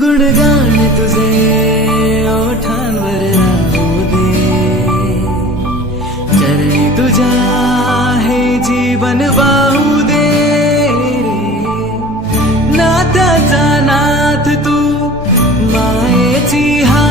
गुणगान तुझे ओठांवर राहू दे, चरणी तुझ्या हे जीवन वाहू दे रे. नाथाचा नाथ तू, मायेची हा